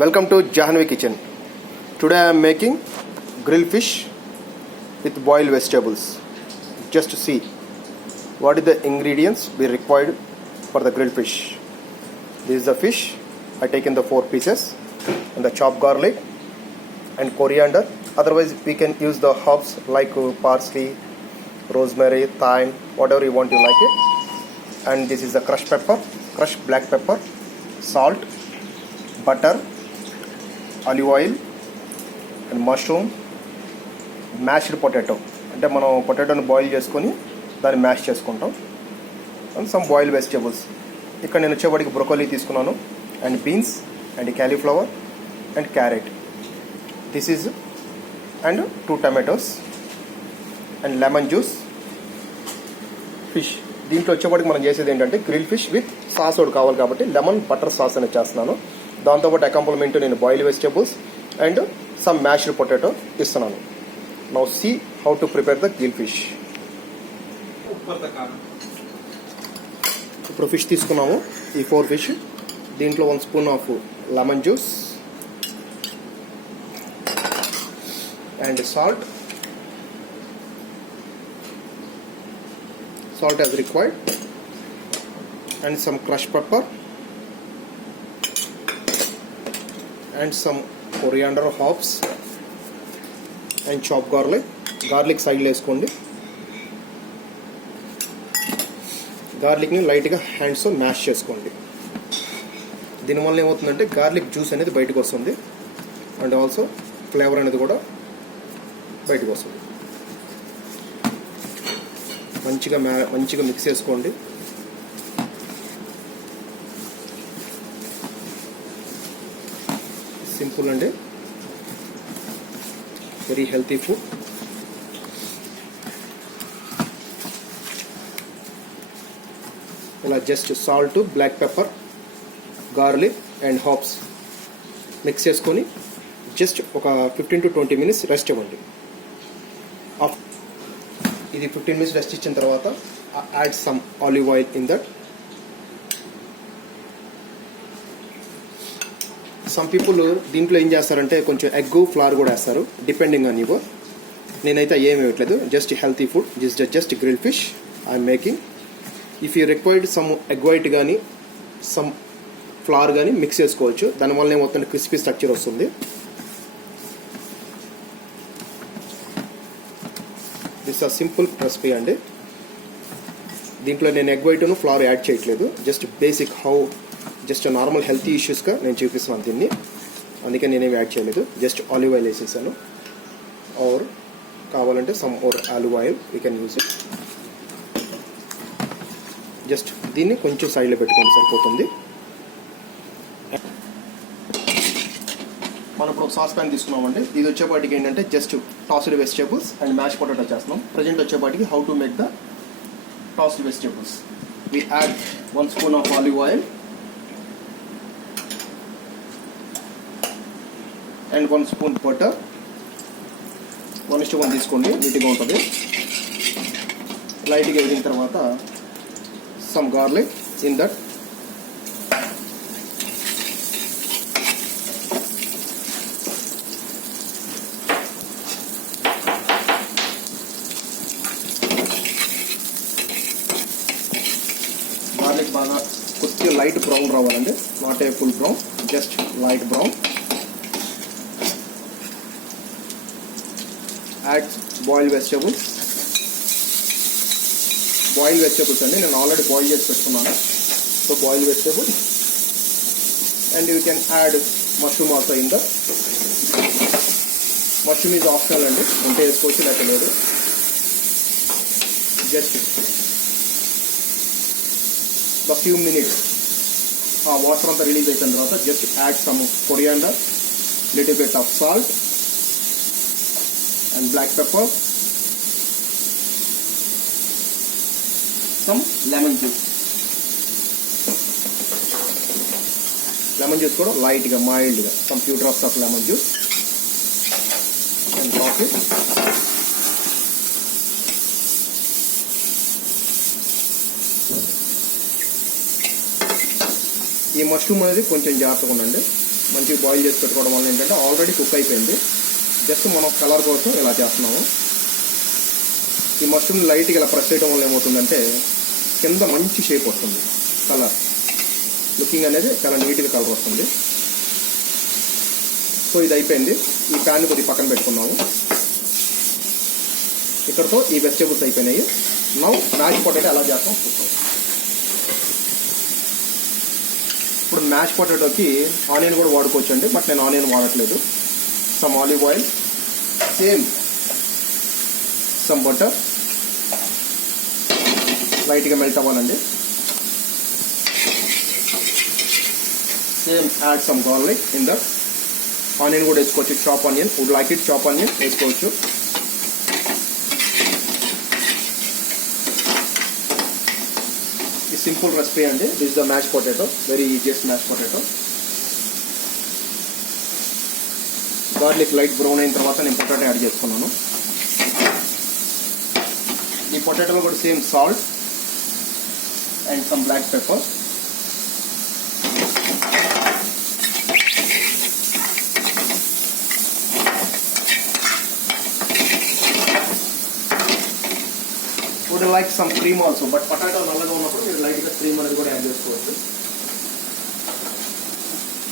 Welcome to Jahnavi Kitchen. Today I am making grilled fish with boiled vegetables. Just to see what is the ingredients we required for the grilled fish. This is the fish. I taken the 4 pieces and the chopped garlic and coriander. Otherwise we can use the herbs like parsley, rosemary, thyme, whatever you want, you like it. And this is the crushed pepper, crushed black pepper, salt, butter, olive oil and mushroom, mashed potato. అంటే మనం పొటాటోని బాయిల్ చేసుకొని దాన్ని మ్యాష్ చేసుకుంటాం. And some boiled vegetables. ఇక్కడ నేను వచ్చేవాడికి బ్రోకోలీ తీసుకున్నాను and beans and cauliflower and carrot. This is and 2 tomatoes and lemon juice, fish. దీంట్లో వచ్చేవాడికి మనం చేసేది ఏంటంటే గ్రిల్ ఫిష్ విత్ సాస్ ఒకటి కావాలి కాబట్టి లెమన్ బటర్ సాస్ అనేది చేస్తున్నాను. దాంతోపాటు అకాంప్లిమెంట్ నేను boiled vegetables and some mashed potato ఇస్తున్నాను. Now see how to prepare the grill fish. ఇప్పుడు ఫిష్ తీసుకున్నాము, ఈ 4 ఫిష్. దీంట్లో 1 spoon of lemon juice and salt as required and some crushed pepper and some coriander herbs and chopped garlic side లో వేసుకోండి. గార్లిక్ని లైట్గా హ్యాండ్స్తో మ్యాష్ చేసుకోండి. దీనివల్ల ఏమవుతుందంటే గార్లిక్ జ్యూస్ అనేది బయటకు వస్తుంది అండ్ ఆల్సో ఫ్లేవర్ అనేది కూడా బయటకు వస్తుంది. మంచిగా మిక్స్ చేసుకోండి. సింపుల్ అండి, వెరీ హెల్తీ ఫుడ్. ఇలా just salt, black pepper, garlic and herbs mix చేసుకొని జస్ట్ ఒక 15 to 20 minutes రెస్ట్ ఇవ్వండి. ఇది 15 minutes రెస్ట్ ఇచ్చిన తర్వాత add some olive oil in that. Some people దీంట్లో ఏం చేస్తారంటే కొంచెం ఎగ్ ఫ్లవర్ కూడా వేస్తారు, డిపెండింగ్ ఆన్ యువర్. నేనైతే ఏమి ఇవ్వట్లేదు, just healthy food. Just grill fish I'm making. If you required some egg white కానీ సమ్ ఫ్లవర్ కానీ మిక్స్ చేసుకోవచ్చు. దానివల్ల ఏమవుతుంది, క్రిస్పీ స్ట్రక్చర్ వస్తుంది. దిస్ ఆర్ సింపుల్ రెసిపీ అండి. దీంట్లో నేను ఎగ్ వైట్ను ఫ్లవర్ యాడ్ చేయట్లేదు, just basic just normal healthy ఇష్యూస్గా నేను చూపిస్తున్నాను దీన్ని. అందుకే నేనేమి యాడ్ చేయలేదు, జస్ట్ ఆలివ్ ఆయిల్ వేసేసాను. ఆర్ కావాలంటే some or olive oil we can use it. Just దీన్ని కొంచెం సైడ్లో పెట్టుకోండి, సరిపోతుంది. మనం ఇప్పుడు ఒక సాస్ ప్యాన్ తీసుకున్నామండి. ఇది వచ్చేపాటికి ఏంటంటే just tossed vegetables and mash potato చేస్తున్నాం. ప్రజెంట్ వచ్చేపాటికి how to make the tossed vegetables. We add 1 spoon of olive oil and 1 spoon butter. 1:1 తీసుకోండి, నీట్గా ఉంటుంది. లైట్గా వేగిన తర్వాత some garlic in that. Garlic బాగా కొద్దిగా లైట్ బ్రౌన్ రావాలండి, not a full brown, just light brown. Add boiled vegetables. Boiled vegetables అండి నేను ఆల్రెడీ బాయిల్ చేసి పెట్టుకున్నాను. So boiled vegetables and you can add mushroom also in the. Mushroom is optional అండి, ఉంటే వేసుకోవచ్చు లేక లేదు. జస్ట్ ద ఫ్యూ మినిట్స్ ఆ వాటర్ అంతా రిలీజ్ అయిపోయిన తర్వాత just add some coriander, little bit of salt and black pepper, some lemon juice. Lemon juice kuda light ga mild ga some few drops of lemon juice and drop it. ఈ మష్రూమ్ అనేది కొంచెం జాగ్రత్తగా ఉండండి. మంచిగా బాయిల్ చేసి పెట్టుకోవడం వల్ల ఏంటంటే ఆల్రెడీ కుక్ అయిపోయింది. జస్ట్ మనం కలర్ కోసం ఇలా చేస్తున్నాము. ఈ మష్రూమ్ లైట్గా ఇలా ప్రెస్ చేయడం వల్ల ఏమవుతుందంటే కింద మంచి షేప్ వస్తుంది, కలర్ లుకింగ్ అనేది చాలా నీట్గా కలర్ వస్తుంది. సో ఇది అయిపోయింది. ఈ ప్యాన్ కొద్దిగా పక్కన పెట్టుకున్నాము. ఇక్కడతో ఈ వెజిటేబుల్స్ అయిపోయినాయి. నౌ మ్యాష్ పొటాటో ఎలా చేస్తాం చూద్దాం. ఇప్పుడు మ్యాష్ పొటాటోకి ఆనియన్ కూడా వాడుకోవచ్చు అండి, బట్ నేను ఆనియన్ వాడట్లేదు. Some olive oil, same some butter, లైట్గా మెల్ట్ అవ్వాలండి. Same add some garlic in that. Onion కూడా వేసుకోవచ్చు, chop onion, would like it chop onion వేసుకోవచ్చు. ఈ సింపుల్ రెసిపీ అండి. This the mash potato, very easiest mash potato. Garlic light brown అయిన తర్వాత నేను పొటాటో యాడ్ చేసుకున్నాను. ఈ పొటాటోలో కూడా same salt and some black pepper. Would like some cream also, but potato నల్లగా ఉన్నప్పుడు మీరు లైట్గా క్రీమ్ అనేది కూడా యాడ్ చేసుకోవచ్చు.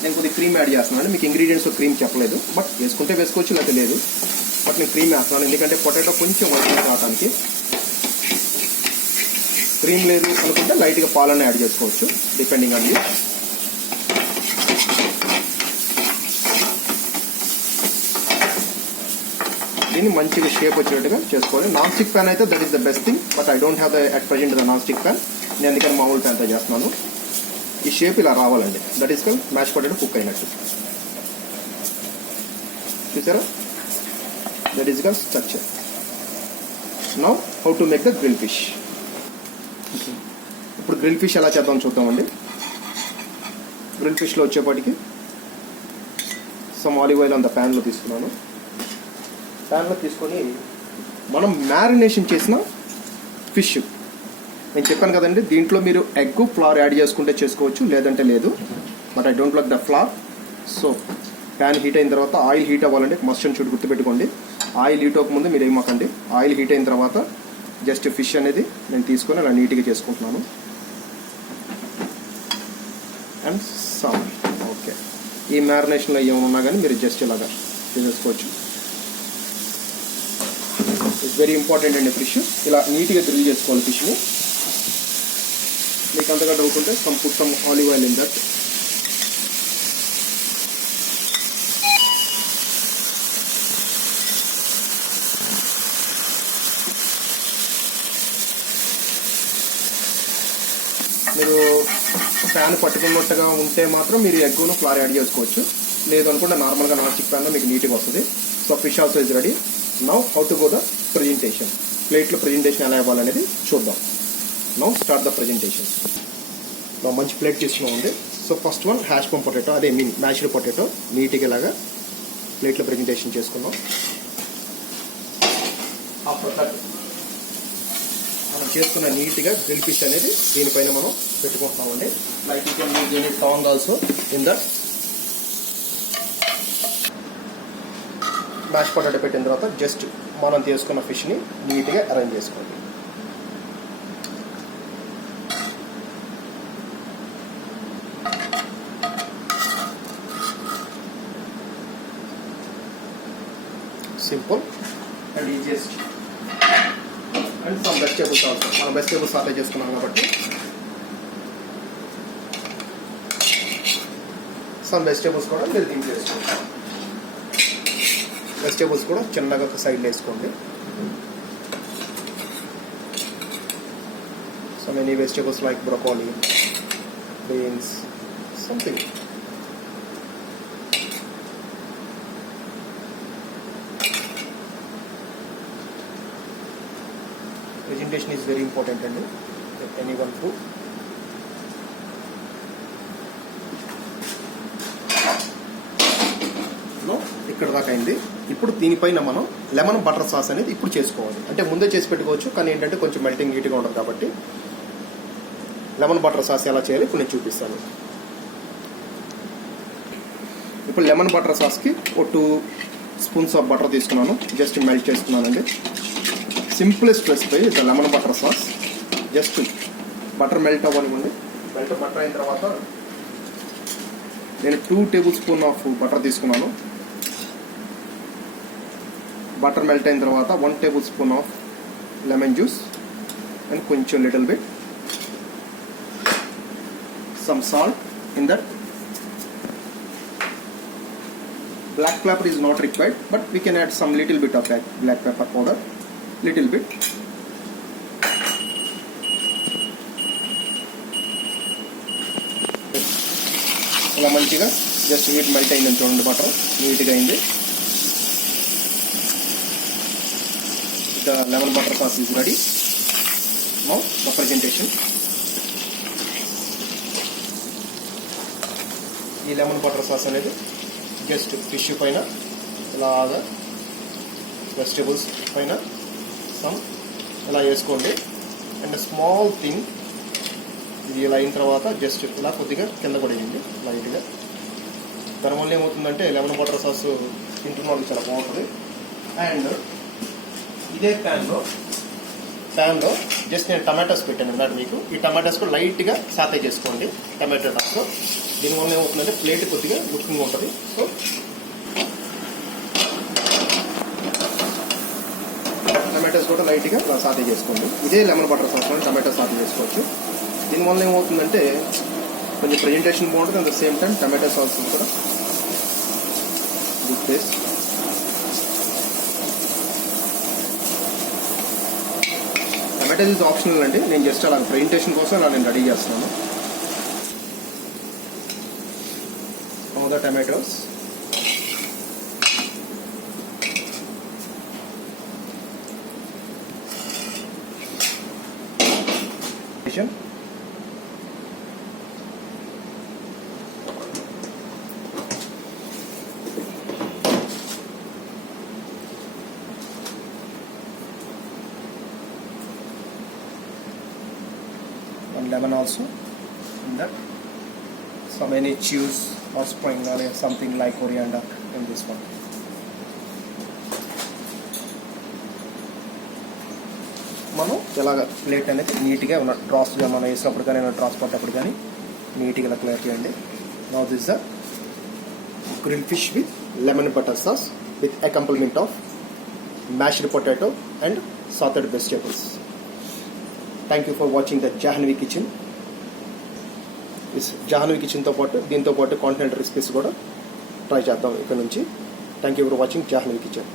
నేను కొద్దిగా క్రీమ్ యాడ్ చేస్తున్నాను. మీకు ఇంగ్రీడియంట్స్ క్రీమ్ చెప్పలేదు, బట్ వేసుకుంటే వేసుకోవచ్చు, లేకపోతే లేదు. బట్ నేను క్రీమ్ వేస్తున్నాను ఎందుకంటే పొటాటో కొంచెం వైట్ రావడానికి. క్రీమ్ లేదు అనుకుంటే లైట్గా పాలన్నీ యాడ్ చేసుకోవచ్చు, డిపెండింగ్ ఆన్ యూ. దీన్ని మంచిగా షేప్ వచ్చేట్టుగా చేసుకోవాలి. నాన్ స్టిక్ ప్యాన్ అయితే that is the best thing, but I don't have the at present the non stick pan. నేను అందుకని మామూలు ప్యాన్తో చేస్తున్నాను. ఈ షేప్ ఇలా రావాలండి, that is call mash potato cook అయినట్టు. చూసారా, that is call structure. Now how to make the grill fish. ఇప్పుడు గ్రిల్ ఫిష్ ఎలా చేద్దాం చూద్దామండి. గ్రిల్ ఫిష్లో వచ్చేపాటికి సమ్ ఆలివ్ ఆయిల్ అంత ప్యాన్లో తీసుకున్నాను. ప్యాన్లో తీసుకొని మనం మ్యారినేషన్ చేసిన ఫిష్, నేను చెప్పాను కదండి, దీంట్లో మీరు ఎగ్ ఫ్లవర్ యాడ్ చేసుకుంటే చేసుకోవచ్చు, లేదంటే లేదు. But I don't like the flower. So pan heat అయిన తర్వాత ఆయిల్ హీట్ అవ్వాలంటే మస్ట్ చూడు గుర్తుపెట్టుకోండి. ఆయిల్ హీట్ అవ్వకముందు మీరు ఏమకండి. ఆయిల్ హీట్ అయిన తర్వాత జస్ట్ ఫిష్ అనేది నేను తీసుకొని అలా నీట్గా చేసుకుంటున్నాను. And salt. ఓకే, ఈ మ్యారినేషన్లో ఏమైనా కానీ మీరు జస్ట్ ఇలాగా చేసేసుకోవచ్చు. ఇట్స్ వెరీ ఇంపార్టెంట్ అండి. ఫిష్ ఇలా నీట్గా గ్రిల్ చేసుకోవాలి. ఫిష్ని మీకు అంతగా డౌట్ ఉంటే put some olive oil in that. మీరు ప్యాన్ పట్టుకున్నట్టుగా ఉంటే మాత్రం మీరు ఎగ్గును ఫ్లవర్ యాడ్ చేసుకోవచ్చు, లేదు అనుకుంటే నార్మల్గా నాన్ స్టిక్ ప్యాన్లో మీకు నీట్గా వస్తుంది. So fish also is ready. Now how to go the presentation. ప్లేట్లో ప్రజెంటేషన్ ఎలా ఇవ్వాలనేది చూద్దాం. Now start the presentation. మంచి ప్లేట్ తీసుకున్నామండి. సో ఫస్ట్ వన్ హ్యాష్ పమ్ పొటాటో, అదే మీన్ మ్యాష్డ్ పొటాటో నీట్గా ఇలాగా ప్లేట్లో ప్రజెంటేషన్ చేసుకున్నాం. ఆఫ్టర్ దట్ మనం చేసుకున్న నీట్గా గ్రిల్ ఫిష్ అనేది దీనిపైన మనం పెట్టుకుంటున్నామండి. Like you can use any tong also in that. Mash potato పెట్టిన తర్వాత జస్ట్ మనం తీసుకున్న ఫిష్ని నీట్గా అరేంజ్ చేసుకోండి. Simple and easiest. And some vegetables also. మనం వెజిటేబుల్స్ అప్లై చేసుకున్నాం కాబట్టి సమ్ వెజిటేబుల్స్ కూడా మీరు దీంట్లో వేసుకోండి. వెజిటేబుల్స్ కూడా చిన్నగా ఒక సైడ్లో వేసుకోండి. So many vegetables like broccoli, beans, something. Presentation is very important and if anyone who ఇక్కడ దాకా అయింది. ఇప్పుడు దీనిపైన మనం లెమన్ బటర్ సాస్ అనేది ఇప్పుడు చేసుకోవాలి. అంటే ముందే చేసి పెట్టుకోవచ్చు, కానీ ఏంటంటే కొంచెం మెల్టింగ్ నీట్గా ఉంటుంది కాబట్టి లెమన్ బటర్ సాస్ ఎలా చేయాలి ఇప్పుడు నేను చూపిస్తాను. ఇప్పుడు లెమన్ బటర్ సాస్కి ఒక 2 స్పూన్స్ ఆఫ్ బటర్ తీసుకున్నాను, జస్ట్ మెల్ట్ చేస్తున్నానండి. Simplest recipe the lemon butter sauce. Just butter melt అవ్వనివ్వండి. బటర్ అయిన తర్వాత నేను 2 టేబుల్ స్పూన్ ఆఫ్ బటర్ తీసుకున్నాను. బటర్ మెల్ట్ అయిన తర్వాత 1 table spoon of lemon juice and కొంచెం little bit some salt in that. Black pepper is not required, but we can add some little bit of black pepper powder, little bit. ఇలా మంచిగా just heat melt అయిందని చూడండి, బటర్ నీట్గా అయింది. The lemon butter sauce is ready. Now the presentation. ఈ lemon butter sauce అనేది just fish పైన ఇలాగా వెజిటేబుల్స్ పైన సమ్ ఇలా వేసుకోండి. అండ్ స్మాల్ థింగ్ ఇది ఇలా అయిన తర్వాత జస్ట్ ఇలా కొద్దిగా కింద పడేయండి లైట్గా. దానివల్ల ఏమవుతుందంటే లెమన్ బటర్ సాస్ తింటున్న వాళ్ళకి చాలా బాగుంటుంది. అండ్ ఇదే ప్యాన్లో జస్ట్ నేను టమాటోస్ పెట్టాను అన్నమాట మీకు. ఈ టమాటోస్ కూడా లైట్గా సాతే చేసుకోండి టమాటోస్తో. దీనివల్ల ఏమవుతుందంటే ప్లేట్ కొద్దిగా లుకింగ్ ఉంటుంది. సో టమాటోస్ కూడా లైట్గా సాతే చేసుకోండి. ఇదే lemon butter sauce tomato saute చేసుకోవచ్చు. దీనివల్ల ఏమవుతుందంటే కొంచెం ప్రెజెంటేషన్ బాగుంటుంది. At the same time tomato sauce కూడా good taste. Tomatoes is optional అండి. నేను జస్ట్ అలా ప్రెజెంటేషన్ కోసం అలా నేను రెడీ చేస్తున్నాను. All the tomatoes. And lemon also in that. Some any juice or spring or something like coriander in this one. మనం ఇలాగ ప్లేట్ అనేది నీట్గా ఉన్న డ్రాస్ మనం వేసినప్పుడు కానీ డ్రాస్ పట్టేప్పుడు కానీ నీట్గా ఇలా క్లియర్ చేయండి. Now this the grill fish with lemon butter sauce with accompaniment of mashed potato and sauteed vegetables. Thank you for watching the Jahnavi kitchen. Jahnavi కిచెన్తో పాటు దీంతో పాటు కాంటినెంటల్ రెసిపీస్ కూడా ట్రై చేద్దాం ఇక్కడ నుంచి. Thank you for watching Jahnavi కిచెన్.